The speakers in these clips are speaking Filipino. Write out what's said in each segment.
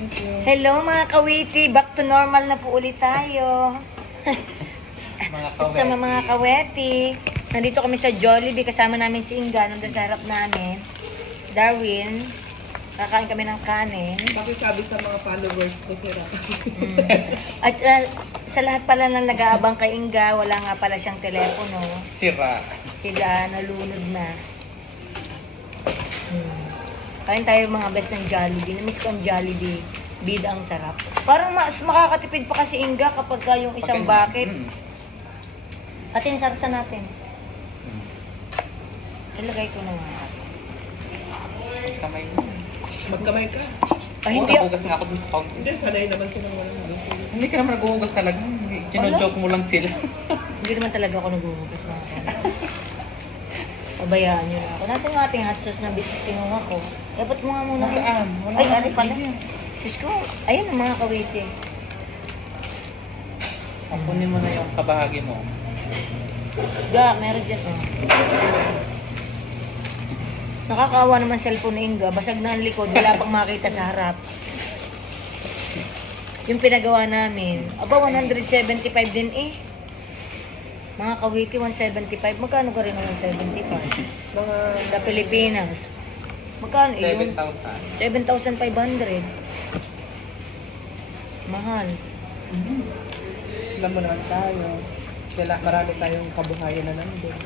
Thank you. Hello mga kawiti, back to normal na po ulit tayo. Sama mga kaweti. Nandito kami sa Jollibee, kasama namin si Inga, nandun sa harap namin. Darwin, kakain kami ng kanin. Pakisabi sa mga followers ko, sira. At sa lahat pala ng nag-aabang kay Inga, wala nga pala siyang telepono. Sira. Sila nalunod na. Kain tayo mga best ng Jollibee. Namiss ko ang Jollibee. Bida ang sarap. Parang mas makakatipid pa kasi Inga kapag yung isang bucket. Atin, sarsa natin. Ilagay ko na nga. Magkamay. Magkamay ka. Ay, hindi. Naguhugas nga ako dun sa fountain. Hindi, sanay naman silang walang hugas. Hindi ka naman naguhugas talaga. Kino-joke mo lang sila. Hindi naman talaga ako naghuhugas mga kaibigan. Pabayaan nyo na ako. Nasaan nga ating hot sauce na biscuit tinunga ko? Dapat mo nga muna. Nasaan? Wala Ay, nga. ari pala. Diyos ko, ayun ang mga kawiti. Kunin mo na yung kabahagi mo. Ga, meron dyan. Oh. Nakakaawa naman cellphone ni Inga. Basag na ang likod. Wala pang makita sa harap. Yung pinagawa namin. Aba, 175 din eh. Mga kawiti, 175. Magkano ka rin ang 175? Mga Sa Pilipinas. Magkano eh? 7,000. 7,500. Mahal. alam mo naman tayo. Marami tayong kabuhayan na nandun.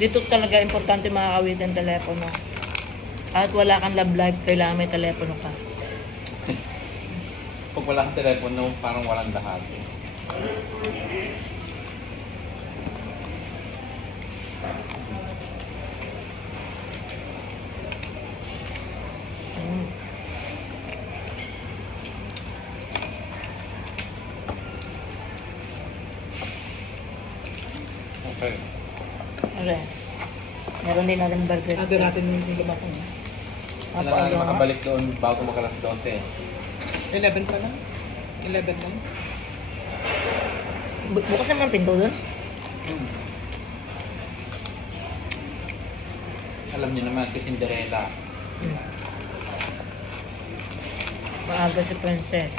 Dito talaga importante makakawit ang telepono. Kahit wala kang love life, kailangan may telepono ka. Pag wala kang telepono, parang walang lahat. Okay. Okay. Meron din natin burger. Doon natin yung lumakong. Kailangan makabalik doon bago makalas 12. 11 pa lang? 11 lang? Bukas naman ang pinto doon. Alam niyo naman si Cinderella. Maaga si Princess.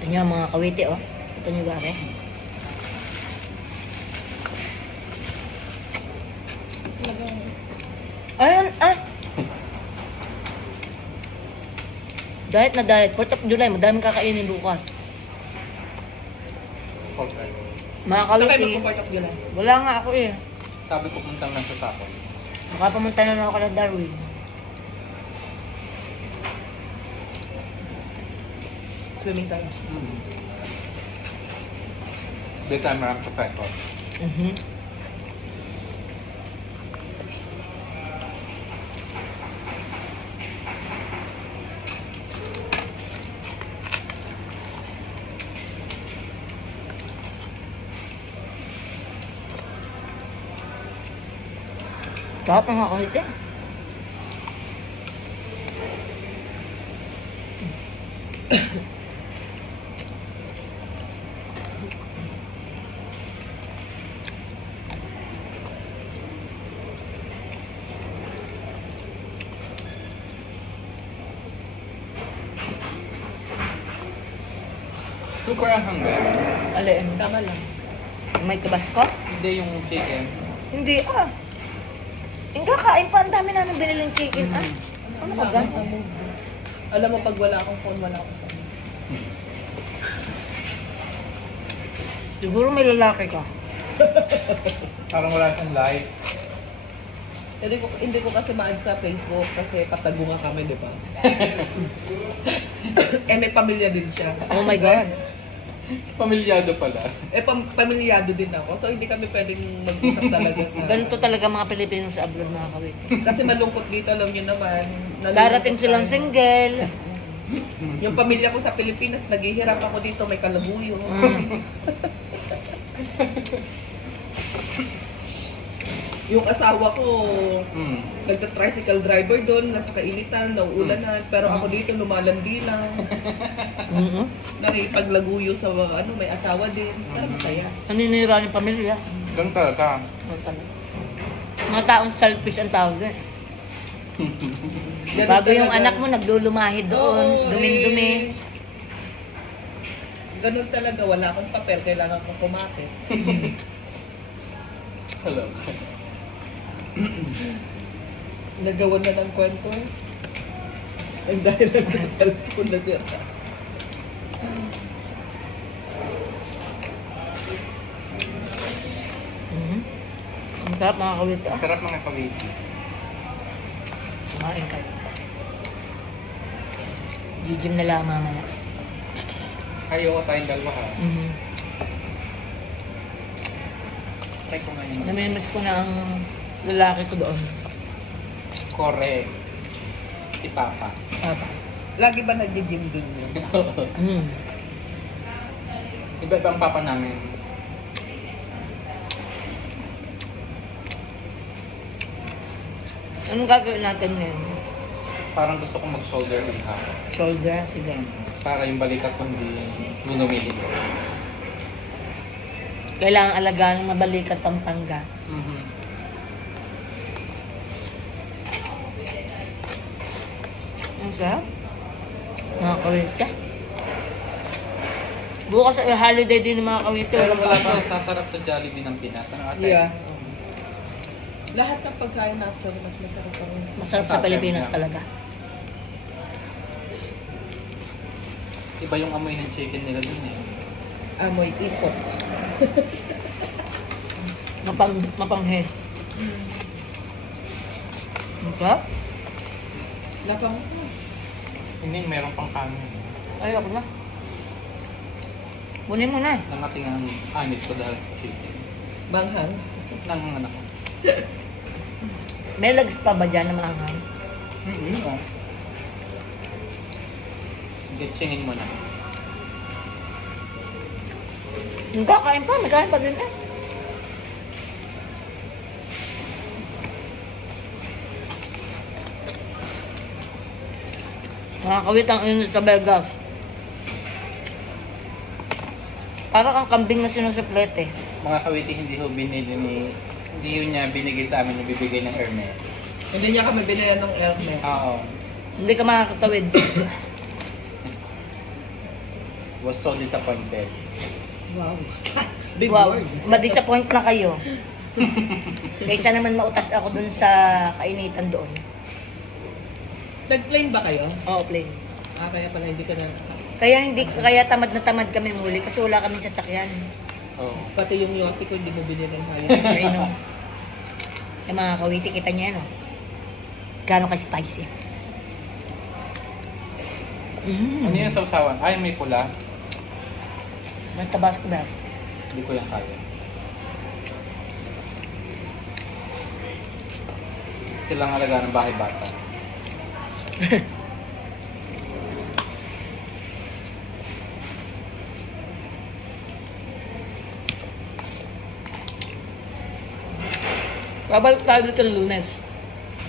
Ito niyo mga kawiti, oh. Ito niyo gari. Ayun, diet na diet. 4th of July, madaming kakainin bukas. Okay. Mga Sa kayo kawiti, magpapart of July? wala nga ako eh. Sabi ko puntang lang sa sapon. Baka pumunta na ako kay Darwin. Swimming tayo. Daytime marami sa petrol. Sarap ng mga kawiti. Super ang hanggang. Alin? Tama lang. May tabasco? Hindi yung chicken. Hindi Inga, kain pa. Ang dami namin biniling chicken. Ano ka gas? Alam mo, pag wala akong phone, wala akong sa Siguro may lalaki ka. Parang wala siyang light. Hindi ko kasi ma-add sa Facebook kasi patago nga kami, di ba? May pamilya din siya. Oh my God. Pamilyado pala. Pamilyado din ako. So, hindi kami pwedeng mag-usap talaga sa... Ganito talaga mga Pilipino sa abroad, mga kawiti. Kasi malungkot dito, alam niyo naman. Darating silang single. Yung pamilya ko sa Pilipinas, naghihirap ako dito, may kalaguyo. Yung asawa ko, nagta-tricycle driver doon, nasa kainitan, nauulanan, pero ako dito lumalandi lang. Nakipaglaguyo sa may asawa din. Pero masaya. Naninira ng pamilya. Ganun talaga. Mga taong selfish ang tawag eh. Ganun Bago yung talaga. anak mo, naglulumahid doon. Oo, Dumi-dumi. Ganun talaga, wala akong papel, kailangan ko kumate. Hello. Nagawan na ng kwento. Ang dahil lang sa cellphone na sir. Ang sarap mga kawit. Sarap mga kawiti. Kumain kayo. Gigim na lang mamaya. Ayoko tayong dalawa ha. Try ko ngayon. Namimiss ko na ang lalaki ko doon. Correct. Si Papa. Papa. Lagi ba nag-gym din yun? Iba-iba ang papa namin. Anong gagawin natin ngayon? Parang gusto kong mag-shoulder rehab. Shoulder? Sige. Para yung balikat ko hindi lumili. Kailangan alagaan ng mabalikat Pampanga. Ang sarap. Mga kawit ka. Bukas ay holiday din ng mga kawit. Pero wala pa nagsasarap sa Jollibee ng Pinas. Ano ate? Yeah. Lahat ng pagkain na actually mas masarap ang Masarap sa Pilipinas talaga. Iba yung amoy ng chicken nila dun eh. amoy ipot. Mapanghe. Okay? Lapang. Hindi, meron pang kanin. Ayoko na. Kunin mo na. Nangating ang anis ko dahil sa chicken. Banghang. Nangangan ako. May lags pa ba dyan na maanghang? Oo. Getsingin mo na. Yung kakain pa, may kain pa din eh. Nakakawit ang init sa Vegas. Parang ang kambing na sinusuplete. Mga kawiti, hindi ho binili ni... Hindi yun niya binigay sa amin yung bibigay ng Hermes. Hindi niya kami binayan ng Hermes. Oo. Hindi ka makakatawid. Was so disappointed. Wow. Big Wow, word. ma-disappoint na kayo. Kaysa naman mautas ako dun sa kainitan doon. Nag-plane ba kayo? Oo, plain. Kaya pala hindi ka na... Kaya tamad na tamad kami muli kasi wala kami sasakyan. Oo. Pati yung yosi ko, hindi mo binili ng hayo. Ayun o. Yung mga kawiti, kita niya no? Gano'n ka-spicy. Ano yung sausawan? Ay, may pula. May tabasco best. Hindi ko yan kaya. Silang alaga ng bahay bata. Babalik tayo dito ng Lunes.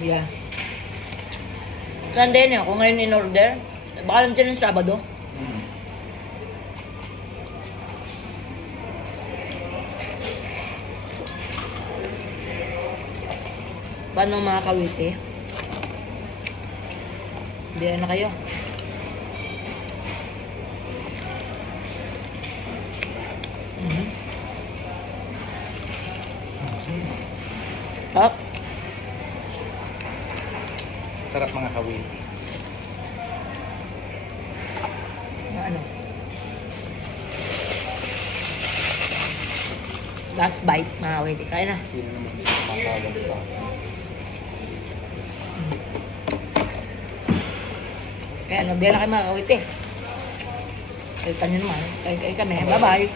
Yeah. Sunday na kung ngayon in order. Baka lang dyan ng Sabado. Paano mga kawiti? Biyan na kayo. Top. Sarap mga kawiti. Ano? Last bite, mga kawiti. Kaya na. Sino naman dito makakawag sa akin? Kaya ano, biyan na kayo mga kawiti. Kaya nyo naman. Kaya kami. Bye-bye.